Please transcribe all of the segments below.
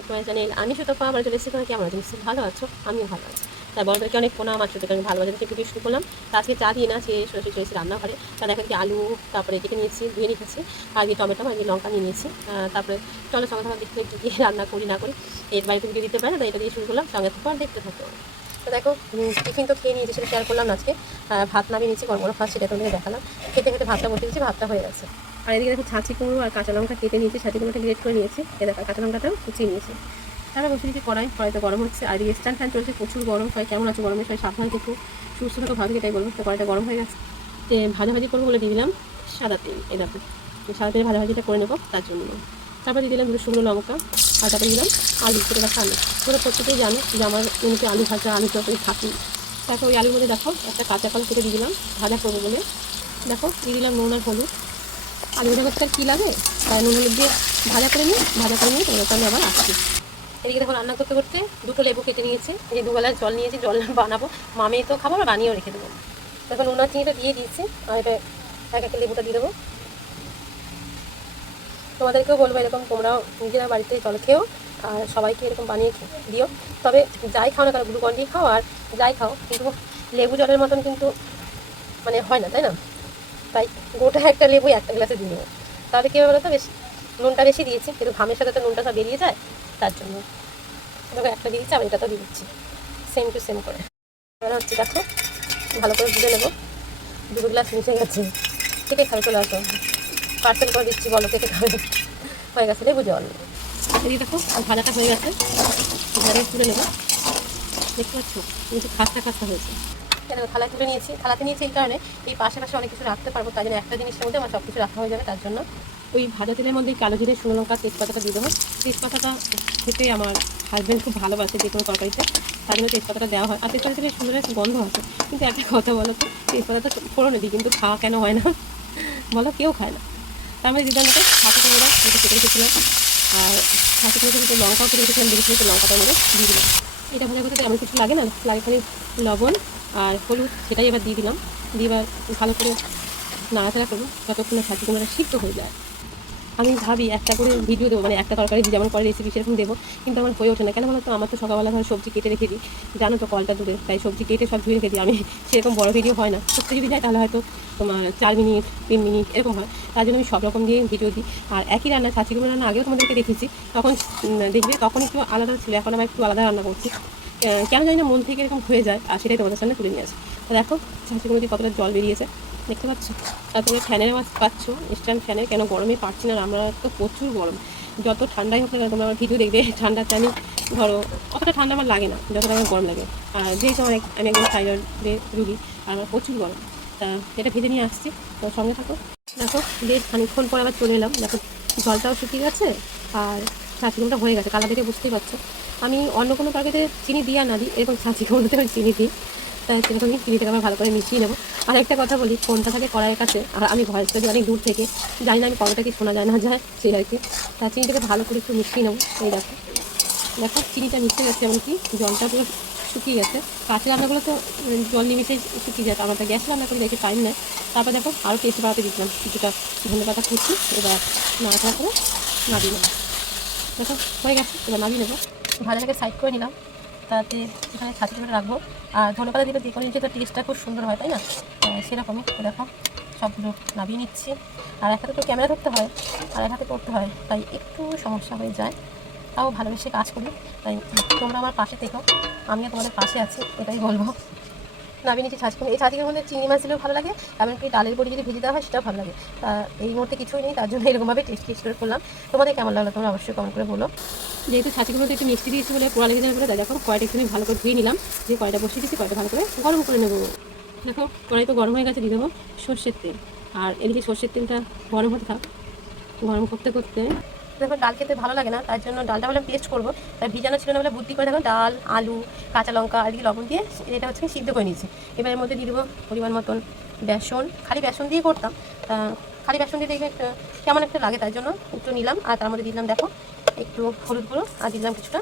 একটু চ্যানেল আমি সুতপা আমার চলে এসেছি। তোমরা কেমন আছো? নিশ্চয়ই ভালো আছো, আমিও ভালো আছি। তাই বড়দেরকে অনেক প্রণাম, আর ছোটোকে আমি ভালোবাসি থেকে ভিডিও শুরু করলাম। তা আজকে চা দিয়ে না সে সরাসরি চলে এসেছি রান্নাঘরে। তা দেখো কি আলু তারপরে কেটে নিয়েছি, ধুয়ে রেখেছি, আর কি টমেটো আর কি লঙ্কা নিয়ে নিয়েছি। তারপরে চলো সঙ্গে সঙ্গে দেখতে কী দিয়ে রান্না করি না করি, এর বাড়িতে ভিডিও দিতে পারে না, তাই এটা দিয়ে শুরু করলাম। সঙ্গে পর দেখতে থাকো। তো দেখো টিফিন তো খেয়ে নিয়েছি, সেটা শেয়ার করলাম আজকে। ভাত নামিয়ে নিয়েছি, গরম গরম ফার্স্ট সেটা তোমাদের দেখালাম। খেতে খেতে ভাতটা বসে দিয়েছি, ভাতটা হয়ে গেছে। আর এদিকে দেখো ছাঁচি কুমড়ো আর কাঁচা লঙ্কা কেটে নিয়েছি, ছাঁচি কুমড়োটা গ্রেট করে নিয়েছি, এ দেখো কাঁচা লঙ্কাটাও কুচিয়ে নিয়েছি। তারপর বসে দিয়েছি কড়াইতে গরম হচ্ছে, আর এই স্ট্যান্ড ফ্যান চলছে, প্রচুর গরম। সবাই কেমন আছে গরমে? সবাই সাবধানে একটু সুস্থ থাকো, ভাবি এটাই বলবো। তো কড়াইটা গরম হয়ে গেছে, ভাজাভাজি করবো বলে দিয়ে দিলাম সাদা তেল। এই দেখো সাদা তেলে ভাজাভাজিটা করে নেবো তার জন্য। তারপর দিয়ে দিলাম দুটো শুকনো লঙ্কা, আর তারপরে দিলাম আলু, কেটে রাখা আলু। তোমরা প্রত্যেকেই জানো যে আমার এমনিতে আলু ভাজা, আলু তরকারি থাকি। তারপর ওই আলুর মধ্যে দেখো একটা কাঁচা কলা কেটে দিয়ে দিলাম ভাজা করবো বলে। দেখো দিয়ে দিলাম নুন আর হলুদ। আলু ভাজা করতে আর কী লাগে, তাই নুন হলুদ দিয়ে ভাজা করে নিয়ে তোমাদের সামনে আবার আসছি। এদিকে দেখো রান্না করতে করতে দুটো লেবু কেটে নিয়েছি, এই দুবেলার জল নিয়েছি, জল বানাবো, মামে তো খাবো আর বানিয়েও রেখে দেবো। দেখো নুন আর চিনিটা দিয়ে দিয়েছি, আর এটা একটা লেবুটা দিয়ে দেবো। তোমাদেরকেও বলবো এরকম তোমরাও নিজেরা বাড়িতে জল খেও, আর সবাইকে এরকম বানিয়ে দিও। তবে যাই খাও না কেন, গ্লুকন ডি খাও আর যাই খাও, কিন্তু লেবু জলের মতন কিন্তু মানে হয় না, তাই না? তাই গোটা একটা লেবু একটা গ্লাসে দিয়ে নেবো। তাহলে কী হবে বলো তো, বেশি নুনটা বেশি দিয়েছি, কিন্তু ঘামের সাথে তো নুনটা সব বেরিয়ে যায়, তার জন্য দেখো একটা দিয়েছি, আবার এটা তো দিয়ে দিচ্ছি সেম টু সেম করে। এবার হচ্ছে দেখো ভালো করে ভুজে নেবো। দুটো গ্লাস মিশে গেছে, কেটে খাবে, চলে আসো, পার্সেল করে দিচ্ছি, বলো কেটে খাবে। হয়ে গেছে লেবু জল। এদিকে দেখো ভাজাটা হয়ে গেছে, ভাজাটা তুলে নেবো। দেখতে পাচ্ছ কিন্তু খাস্তা খাস্তা হয়েছে। কেন থালায় তুলে নিয়েছি, থালাতে নিয়েছি এই কারণে এই পাশে পাশে অনেক কিছু রাখতে পারবো, তাই জন্য একটা জিনিসের মধ্যে আমার সব কিছু রাখা হয়ে যাবে। তার জন্য ওই ভাজা তেলের মধ্যে কালো জিরে, শুকনো লঙ্কা, তেজপাতাটা দিয়ে দেবো। তেজপাতাটা খেতে আমার হাজব্যান্ড খুব ভালোবাসে যে কোনো তরকারিতে, তার জন্য তেজপাতাটা দেওয়া হয়। আর তেজপাতা থেকে সুন্দর একটা গন্ধ আছে। কিন্তু একটা কথা বলো তো, তেজপাতাটা ফোড়নে দিই কিন্তু খাওয়া কেন হয় না বলো? কেউ খায় না। তার মধ্যে দিলাম দেখো ছাঁচি কুমড়োটা যেটা কেটে রেখেছিলাম, আর ছাঁচি কুমড়ো থেকে লঙ্কাও কেটে রেখেছিলাম, দিয়েছিলাম, তো লঙ্কাটা মধ্যে দিয়ে দিলাম। এটা ভাজা করতে এমন কিছু লাগে না, লাগে খালি লবণ আর হলুদ, সেটাই এবার দিয়ে দিলাম। দিয়ে এবার ভালো করে নাড়াচাড়া করবো যতক্ষণ না ছাঁচি কুমড়োটা সিদ্ধ হয়ে যায়। আমি ভাবি একটা করে ভিডিও দেবো, মানে একটা তরকারি যেমন করে রেসিপি সেরকম দেবো, কিন্তু আমার হয়ে ওঠে না। কেন বলো তো, আমার তো সকালবেলা ধর সবজি কেটে রেখে দিই, জানো তো কলটা দূরে, তাই সবজি কেটে সব ধুয়ে রেখে দিই। আমি সেরকম বড় ভিডিও হয় না, করতে যদি যায় তাহলে হয়তো তোমার 4 মিনিট 3 মিনিট এরকম হয়। তার জন্য আমি সব রকম দিয়ে ভিডিও দিই। আর একই রান্না, ছাঁচি কুমড়ো রান্না আগেও তোমাদেরকে দেখেছি, তখন দেখবে তখন একটু আলাদা ছিল, এখন আবার একটু আলাদা রান্না করছি। কেন জানি না মন থেকে এরকম হয়ে যায়, আর সেটাই তোমাদের সামনে তুলে নিয়ে আসে। তো দেখো ছাঁচি কুমড়ো দিয়ে কতটা জল বেরিয়েছে দেখতে পাচ্ছ। তারপরে ফ্যানের আওয়াজ পাচ্ছ, স্ট্যান্ড ফ্যানের, কেন গরমে পারছি না। আমরা তো প্রচুর গরম, যত ঠান্ডাই হোক না কেন, তোমরা আমার ভিডিও দেখবে ঠান্ডাতে আমি ধরো অতটা ঠান্ডা আমার লাগে না, যতটা আমার গরম লাগে। আর যেহেতু আমি একজন থাইরয়েডের রুগী, আর আমার প্রচুর গরম। তা এটা ভেজে নিয়ে আসছি, তো সঙ্গে থাকো। দেখো বেশ খানিকক্ষণ পর আবার চলে এলাম, দেখো জলটাও শুকিয়ে গেছে, আর ছাঁচি কুমড়োটা হয়ে গেছে। কালার দেখে বুঝতেই পারছো। আমি অন্য কোনো তরকারিতে চিনি দিই আর না দিই, এরকম ছাঁচি কুমড়োতে আমি চিনি দিই, তাই সেরকমই চিনিটাকে আবার ভালো করে মিশিয়ে নেবো। আর একটা কথা বলি, ফোনটা থাকে কড়াইয়ের কাছে, আর আমি ভয়েসটা দিই অনেক দূর থেকে, জানি না আমি কতটা কি শোনা যায় না যায়, সেই আর কি। তা চিনিটাকে ভালো করে একটু মিশিয়ে নেবো। এই দেখো দেখো চিনিটা মিশে গেছে, এমনকি জলটা পুরো শুকিয়ে গেছে। কাঁচা রান্নাগুলো তো জল নিমিশে শুকিয়ে যায়, আমরা গ্যাস রান্না করে দেখে টাইম নেয়। তারপর দেখো আরও টেস্ট বাড়াতে দিচ্ছিলাম কিছুটা ধনে পাতা কুচি, এবার নাড়াচাড়া করে নামিয়ে নেবো। দেখো হয়ে গেছে, এবার নামিয়ে নেবো। ভাজাটাকে সাইড করে নিলাম, তাতে এখানে ছাঁচি করে রাখবো। আর ধনেপাতা দিলে যে কোনো জিনিসের টেস্টটা খুব সুন্দর হয়, তাই না? সেরকমই দেখো সবগুলো নামিয়ে নিচ্ছি। আর এক হাতে তো ক্যামেরা ধরতে হয়, আর এক হাতে করতে হয়, তাই একটু সমস্যা হয়ে যায়। তাও ভালোবেসে কাজ করি, তাই তোমরা আমার পাশে থেকো, আমিও তোমাদের পাশে আছি, এটাই বলবো। নামিয়ে নিচ্ছি ছাঁচি কুমড়ো। এই ছাঁচি কুমড়োর মধ্যে চিংড়ি মাছ দিলেও ভালো লাগে, এমনকি ডালের বড়ি যদি ভেজে দেওয়া হয় সেটাও ভালো লাগে। এই মুহূর্তে কিছুই নেই, তার জন্য এরকমভাবে টেস্ট করে করলাম। তোমাদের কেমন লাগলো তোমরা অবশ্যই কমেন্ট করে বলো। যেহেতু ছাঁচি কুমড়োতে একটু মিষ্টি দিয়েছি বলে পোড়া লেগে যাবে বলে, দেখো কড়াইটা একটু ভালো করে ধুয়ে নিলাম, যে কড়াইটা বসিয়ে দিচ্ছি, কড়াইটা ভালো করে গরম করে নেবো। দেখো কড়াই তো গরম হয়ে গেছে, দিয়ে দেবো সর্ষের তেল। আর এদিকে সর্ষের তেলটা গরম হতে থাক, গরম করতে করতে দেখো ডাল খেতে ভালো লাগে না, তার জন্য ডালটা বলে পেস্ট করবো, তাই ভিজানো ছিল না বলে বুদ্ধি করে দেখো ডাল, আলু, কাঁচা লঙ্কা আর দিকে লবণ দিয়ে এটা হচ্ছে সিদ্ধ করে নিয়েছি। এবার এর মধ্যে দিয়ে দেবো পরিমাণ মতন বেসন, খালি বেসন দিয়ে করতাম, খালি বেসন দিয়ে দেখবে কেমন একটা লাগে, তার জন্য একটু নিলাম। আর তার মধ্যে দিলাম দেখো একটু হলুদ গুঁড়ো, আর দিলাম কিছুটা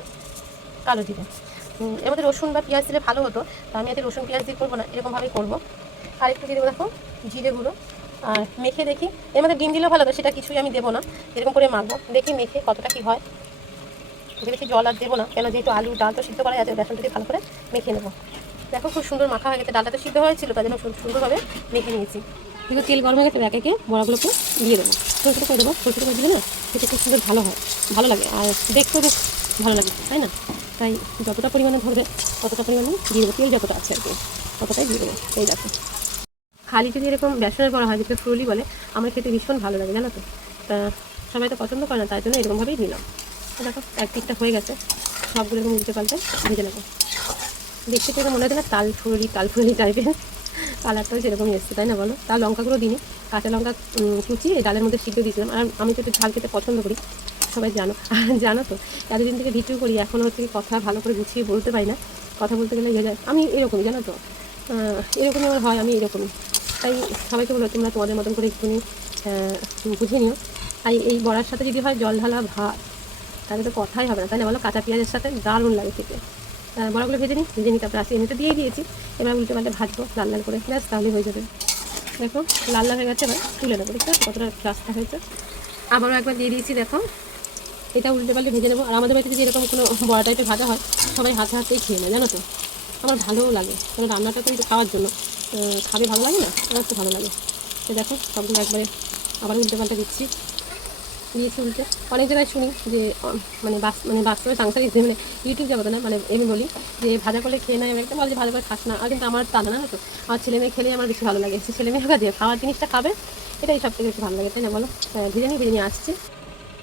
কালো জিরে। এর মধ্যে রসুন বা পেঁয়াজ দিলে ভালো হতো, তা আমি এতে রসুন পেঁয়াজ দিয়ে করবো না, এরকমভাবেই করবো। আর একটু দিয়ে দেবো দেখো জিরে গুঁড়ো। আর মেখে দেখি, এর মধ্যে ডিম দিলেও ভালো হতো, সেটা কিছুই আমি দেবো না, এরকম করে মাখবো, দেখি মেখে কতটা কী হয়। ভেবেছি জল আর দেবো না, কেন যেহেতু আলু ডাল তো সিদ্ধ করা যাচ্ছে, বেসনটা দিয়ে ভালো করে মেখে নেবো। দেখো খুব সুন্দর মাখা হয়ে গেছে, ডালটা তো সিদ্ধ হয়েছিল, তার জন্য সুন্দরভাবে মেখে নিয়েছি। কিন্তু তেল গরম হয়ে গেছে, একে একে বড়াগুলোকে দিয়ে দেবো, ছোটো ছোটো করে দেবো। ছোটো ছোটো করে দিলে না সেটা খুব সুন্দর ভালো লাগে, আর দেখতেও বেশ ভালো লাগে, তাই না? তাই যতটা পরিমাণে ধরবে ততটা পরিমাণে দিয়ে দেবো, তেল যতটা আছে আর কি ততটাই দিয়ে দেবো। এই দেখো, খালি যদি এরকম বেসনের বড়া হয়, যেটা ফুলি বলে, আমার খেতে ভীষণ ভালো লাগে, জানো তো। তা সবাই তো পছন্দ করে না, তাই জন্য এরকমভাবেই দিলাম। দেখো এক দিকটা হয়ে গেছে, সবগুলো এরকম উল্টে পাল্টে ভেজে নেবো। দেখতে তো মনে হচ্ছে না তালফুলি টাইপের, কালারটাও সেরকমই এসছে, তাই না বলো? তার লঙ্কাগুলো দিই, কাঁচা লঙ্কা কুচি ডালের মধ্যে সিদ্ধ দিয়েছিলাম। আর আমি তো একটু ঝাল খেতে পছন্দ করি, সবাই জানো। আর জানো তো, এতদিন থেকে ভিডিও করি, এখনও হচ্ছে কথা ভালো করে গুছিয়ে বলতে পারি না, কথা বলতে গেলে ইয়ে যায়। আমি এরকমই, জানো তো, এরকমই আমার হয়, আমি এরকমই। তাই সবাইকে বলো তোমরা তোমাদের মতন করে একটুখানি বুঝে নিও। আর এই বড়ার সাথে যদি হয় জল ঢালা ভাত, তাহলে তো কথাই হবে না, তাই না বলো? কাঁচা পেঁয়াজের সাথে দারুণ লাগে খেতে। বড়াগুলো ভেজে নিই, তারপরে আসি, এমনিতে দিয়ে দিয়েছি, এবার উল্টে পাল্টে ভাজবো লাল লাল করে, ব্যাস তাহলে হয়ে যাবে। দেখো লাল লাল হয়ে গেছে, এবার তুলে নেবো, দেখতে কতটা রাস্তা হয়েছে। আবারও একবার দিয়ে দিয়েছি, দেখো এটা উল্টে পাল্টে ভেজে নেবো। আর আমাদের বাড়িতে যদি এরকম কোনো বড়া টাইপের ভাজা হয়, সবাই হাতে হাতেই খেয়ে নেয়, জানো তো। আমার ভালোও লাগে, কারণ রান্নাটা তো একটু খাওয়ার জন্য, খাবে ভালো লাগে না, আমার তো ভালো লাগে। তো দেখো সবগুলো একবারে আবার উল্টে পাল্টে দিচ্ছি, দিয়েছি উল্টে। অনেক জায়গায় শুনি যে বাস্তবে সাংসারিক, মানে ইউটিউব জগতে না, মানে এমনি বলি যে ভাজা করলে খেয়ে নেয়, একটা বলে যে ভাজা করে খাস না। আর কিন্তু আমার তা না, তো আমার ছেলে মেয়ে খেলে আমার বেশি ভালো লাগে, সে ছেলে মেয়েরা যে খাওয়ার জিনিসটা খাবে, এটাই সব থেকে বেশি ভালো লাগে, তাই না বলো? ভেজে নিয়ে আসছি।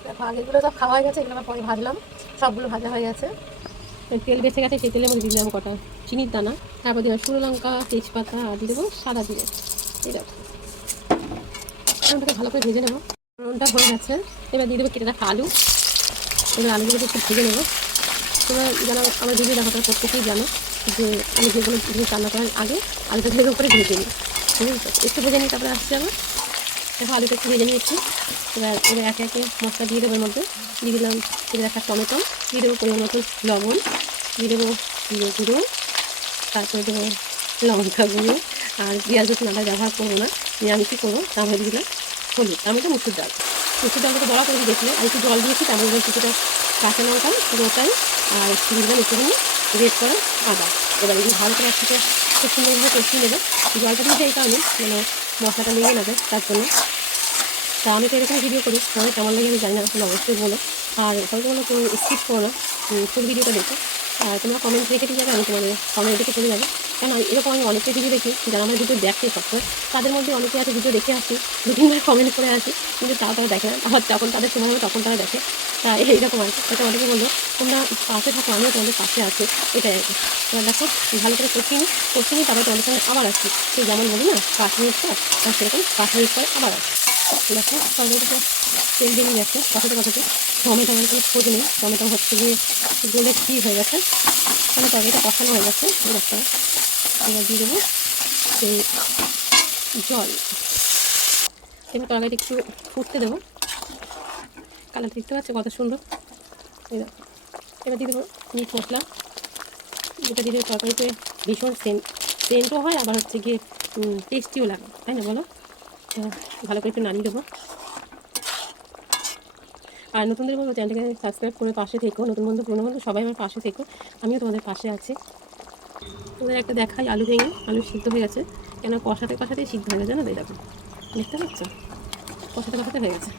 দেখো আগেগুলো সব খাওয়া হয়ে গেছে, এগুলো আবার পরে ভাজলাম, সবগুলো ভাজা হয়ে গেছে। তেল বেঁচে গেছে, সেই তেলের মধ্যে দিলাম কটা চিনির দানা, তারপর দিলাম শুকনো লঙ্কা, তেজপাতা, আর দিয়ে দেবো সাদা জিরে। এই দেখো ভালো করে ভেজে নেবো, নুনটা হয়ে গেছে। এবার দিয়ে দেবো কেটে রাখা আলু, এবার আলুগুলোকে একটু ভেজে নেবো। তোমরা যারা আমার ভিডিও দেখাটা প্রত্যেকেই জানো যে আমি যেগুলো জিনিস রান্না করার আগে আলুটা ভেজে করে ভেজে নিই, ঠিক আছে? একটু ভেজে নিই, তারপরে আসছে আমার। দেখো আলুটা একটু ভেজে নিয়েছি, এবার একে একে মশলা দিয়ে দেবো। এর মধ্যে দিয়ে দিলাম কেটে রাখা টমেটো, দিয়ে দেবো পরিমাণ মতো লবণ, দিয়ে দেবো জিরে গুঁড়ো, তারপরে দেবো লঙ্কা গুঁড়ো। আর পেঁয়াজ রসুন আদা ব্যবহার করবো না, নিরামিষই করবো। তারপরে দিয়ে দিলাম হলুদ, তার মধ্যে মুসুর ডালটাকে বড়া করে দিয়েছিলাম, আর একটু জল দিয়েছি, তার মধ্যে কিছুটা কাঁচা লঙ্কা পুরোটাই, আর দিয়ে দিলাম একটুখানি রেড করা আদা। এবার এগুলো ভালো করে একসাথে খুব সুন্দরভাবে কষিয়ে নেবে। জলটা দিয়েছে এই কারণে যেন মশলাটা লেগে নেবে, তার জন্য। তা আমি তো এরকম ভিডিও করি, সবাই কেমন লাগে আমি জানি না, তোমরা অবশ্যই বলো। আর সবাইকে বলো তো স্কিপ করো না, ফুল ভিডিওটা দেখো। আর তোমরা কমেন্ট রেখে দিয়ে যাবে, আমি তোমাদের কমেন্ট দেখে চলে যাবে। কেন এরকম আমি অনেকের ভিডিও দেখি যারা আমার ভিডিও দেখে সবসময়, তাদের মধ্যে অনেকে আছে ভিডিও দেখে আসি, 2-3 বার কমেন্ট করে আসি, কিন্তু তাও তারা দেখে না। আবার যখন তাদের সময় হবে তখন তারা দেখে। তা এইরকম আর কি। তো তোমাদেরকে বললো তোমরা পাশে থাকো, আমিও তোমাদের পাশে আছি, এটাই আর কি। এবার দেখো ভালো করে কষিয়ে নিই, তারপর তোমাদের সঙ্গে আবার আসছি। সেই যেমন বলি না 5 মিনিট পর, তার সেরকম 5 মিনিট পরে আবার আসছি। দেখো তরকারিটা তেল বেরিয়ে গেছে, কথাতে টমেটো আমার কোনো খোঁজ নেই, টমেটো হচ্ছে গিয়ে গলে কি হয়ে গেছে, মানে তরকারিটা কষানো হয়ে গেছে। দেখো এবার দিয়ে দেবো সেই জল, এবার তরকারিটা একটু ফুটতে দেবো। কালার দেখতে পাচ্ছ কত সুন্দর। এবার দিয়ে দেবো মিট মশলা, যেটা দিয়ে দেবো তরকারিতে ভীষণ সেন্টও হয়, আবার হচ্ছে গিয়ে টেস্টিও লাগে, তাই না বলো? ভালো করে একটু নাড়িয়ে দেবো। আর নতুনদের বলবো চ্যানেলটাকে সাবস্ক্রাইব করে পাশে থেকো, নতুন বন্ধু পুরনো বন্ধু সবাই আমার পাশে থেকো, আমিও তোমাদের পাশে আছি। তোমাদের একটা দেখাই আলু ভেঙে, আলু সিদ্ধ হয়ে গেছে, কেন কষাতেই সিদ্ধ হয়ে গেছে, জানো তো? দেখো দেখতে পাচ্ছ, কষাতে হয়ে গেছে।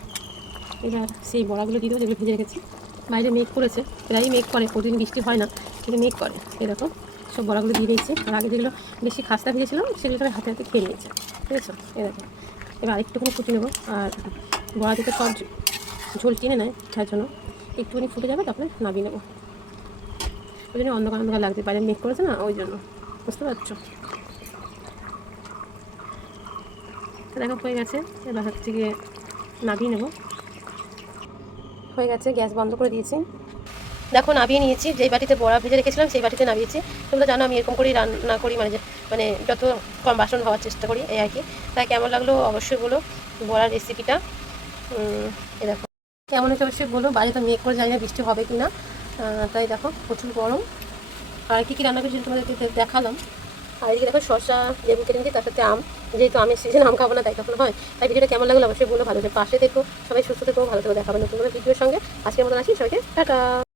এবার সেই বড়াগুলো দিয়ে দেবো, যেগুলো ভেজে রেখেছি। বাইরে মেঘ করেছে, প্রায়ই মেঘ করে, প্রতিদিন বৃষ্টি হয় না, কিন্তু মেঘ করে। এরকম সব বড়াগুলো দিয়ে দিয়েছি। আর আগে যেগুলো বেশি খাস্তা ভেজেছিলাম সেগুলো সবাই হাতে হাতে খেয়ে নিয়েছে, ঠিক আছে? এরকম এবার আরেকটুখানি ফুটে নেবো। আর বড়া থেকে সব ঝোল টেনে নেয়, তার জন্য একটুখানি ফুটে যাবে, তারপরে নামিয়ে নেবো। ওই জন্য অন্ধকার লাগছে, বাইরে মেঘ করেছে না, ওই জন্য, বুঝতে পারছো? তো দেখো হয়ে গেছে, এবার হচ্ছে গিয়ে নামিয়ে নেবো। হয়ে গেছে, গ্যাস বন্ধ করে দিয়েছি। দেখো নামিয়ে নিয়েছি, যেই বাটিতে বড়া ভেজে রেখেছিলাম সেই বাটিতে নামিয়েছি। তোমরা জানো আমি এরকম করেই রান্না করি, মানে যত কম বাসন হওয়ার চেষ্টা করি, এই আর কি। তাই কেমন লাগলো অবশ্যই বলো বড়ার রেসিপিটা। এই দেখো কেমন হচ্ছে অবশ্যই বলো। বাইরে তো মেঘ করে জানি না বৃষ্টি হবে কি না, তাই দেখো প্রচুর গরম। আর কী রান্না করেছি তোমাদেরকে দেখালাম। আর এদিকে দেখো শসা লেবু কেটে নিয়েছি, তার সাথে আম, যেহেতু আমের সিজন আম খাবো না তাই তখন হয়। তাই ভিডিওটা কেমন লাগলো অবশ্যই বলো, ভালো পাশে দেখো, সবাই সুস্থ থেকো, ভালো থেকো, দেখাবে নতুন কোনো ভিডিওর সঙ্গে। আজকের মতন আসি, সবাইকে টাটা।